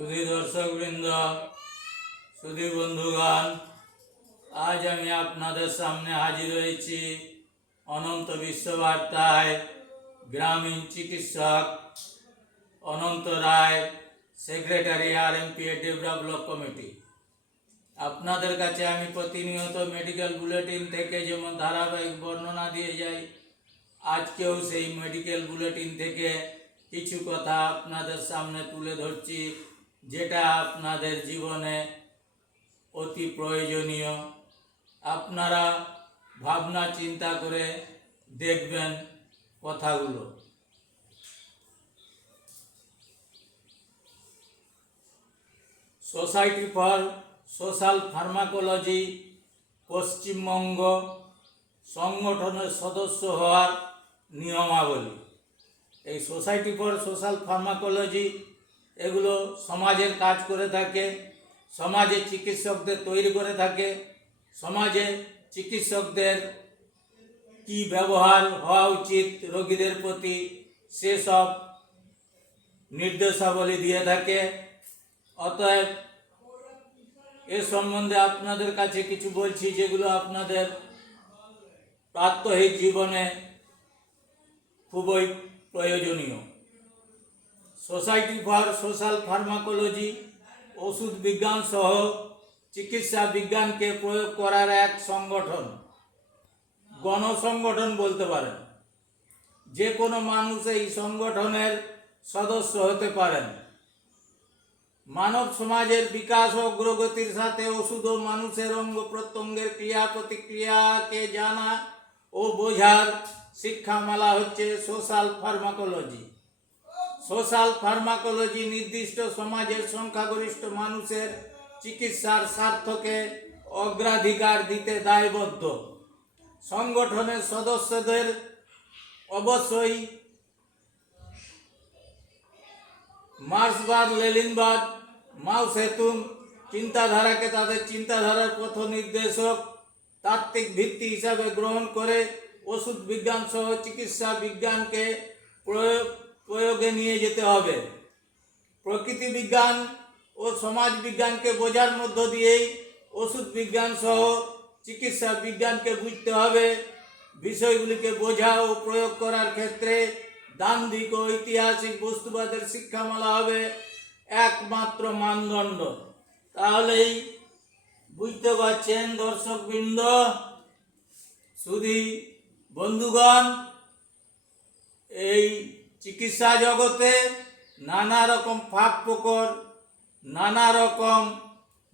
সুধী দর্শকবৃন্দ সুধী বন্ধুগণ আজ আমি আপনাদের সামনে হাজির হয়েছি অনন্ত বিশ্ববার্তায় গ্রামীণ চিকিৎসক Ananta Roy, secretary R M P Debra block committee. আপনাদের কাছে আমি প্রতিনিয়ত মেডিকেল বুলেটিন থেকে যেমন ধারাবাহিক বর্ণনা দিয়ে যাই, আজকেও সেই মেডিকেল বুলেটিন থেকে কিছু কথা আপনাদের সামনে তুলে ধরছি। যেটা আপনাদের জীবনে অতি প্রয়োজনীয়, আপনারা ভাবনা চিন্তা করে দেখবেন কথাগুলো। Society for social pharmacology Paschimbanga সংগঠনের সদস্য হওয়ার নিয়মাবলী। এই সোসাইটি ফর সোশ্যাল ফার্মাকোলজি এগুলো সমাজের কাজ করে থাকে, সমাজে চিকিৎসকদের তৈরি করে থাকে, সমাজে চিকিৎসকদের কি ব্যবহার হওয়া উচিত রোগীদের প্রতি সেসব নির্দেশাবলী দিয়ে থাকে। অতএব এ সম্বন্ধে আপনাদের কাছে কিছু বলছি যেগুলো আপনাদের প্রাত্যহিক জীবনে খুবই প্রয়োজনীয়। সোসাইটি ফর সোশ্যাল ফার্মাকোলজি ওষুধ বিজ্ঞান সহ চিকিৎসা বিজ্ঞানকে প্রয়োগ করার এক সংগঠন। গণসংগঠন বলতে পারেন। যে কোনো মানুষ এই সংগঠনের সদস্য হতে পারেন। মানব সমাজের বিকাশ ও অগ্রগতির সাথে ওষুধ ও মানুষের অঙ্গ প্রত্যঙ্গের ক্রিয়া প্রতিক্রিয়াকে জানা ও বোঝার শিক্ষামালা হচ্ছে সোশ্যাল ফার্মাকোলজি সোশ্যাল ফার্মাকোলজি নির্দিষ্ট সমাজের সংখ্যাগরিষ্ঠ মানুষের চিকিৎসার স্বার্থকে অগ্রাধিকার দিতে দায়বদ্ধ। সংগঠনের সদস্যদের অবশ্যই মার্ক্সবাদ লেলিনবাদ, মাও সেতুং চিন্তাধারাকে তাদের চিন্তাধারার পথ নির্দেশক, তাত্ত্বিক ভিত্তি হিসাবে গ্রহণ করে ওষুধ বিজ্ঞান সহ চিকিৎসা বিজ্ঞানকে প্রয়োগ প্রয়োগে নিয়ে যেতে হবে। প্রকৃতি বিজ্ঞান ও সমাজ বিজ্ঞানকে বোঝার মধ্য দিয়েই ওষুধ বিজ্ঞান সহ চিকিৎসা বিজ্ঞানকে বুঝতে হবে। বিষয়গুলিকে বোঝা ও প্রয়োগ করার ক্ষেত্রে দান্দিক ও ঐতিহাসিক বস্তুবাদের শিক্ষামালা হবে একমাত্র মানদণ্ড। তাহলেই বুঝতে পারছেন দর্শকবৃন্দ শুধু বন্ধুগণ, এই চিকিৎসা জগতে নানা রকম ফাঁক ফোকর, নানা রকম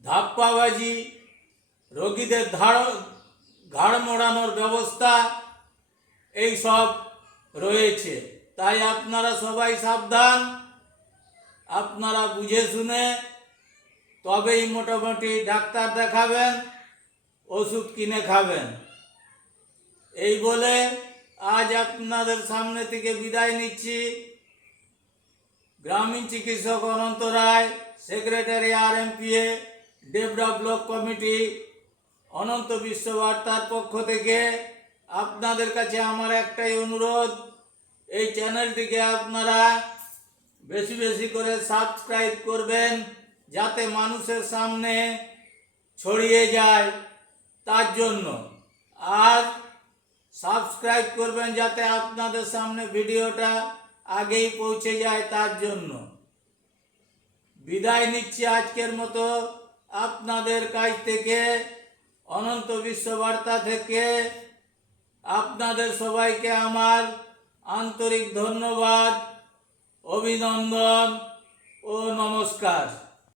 ধাপ্পাবাজি, রোগীদের ধাড়, ঘাড় মোড়ানোর ব্যবস্থা এই সব রয়েছে। তাই আপনারা সবাই সাবধান। আপনারা বুঝে শুনে তবেই মোটামুটি ডাক্তার দেখাবেন, ওষুধ কিনে খাবেন। এই বলে আজ আপনাদের সামনে থেকে বিদায় নিচ্ছি। গ্রামীণ চিকিৎসক Ananta Roy, secretary R M P A Debra block committee, Ananta বিশ্ববার্তার পক্ষ থেকে আপনাদের কাছে আমার একটাই অনুরোধ, এই চ্যানেলটিকে আপনারা বেশি বেশি করে সাবস্ক্রাইব করবেন, যাতে মানুষের সামনে ছড়িয়ে যায়। তার জন্য আর সাবস্ক্রাইব করবেন যাতে আপনাদের সামনে ভিডিওটা আগেই পৌঁছে যায় তার জন্য। বিদায় নিচ্ছি আজকের মতো। আপনাদের কাছ থেকে অনন্ত বিশ্ববার্তা থেকে আপনাদের সবাইকে আমার আন্তরিক ধন্যবাদ, অভিনন্দন ও নমস্কার।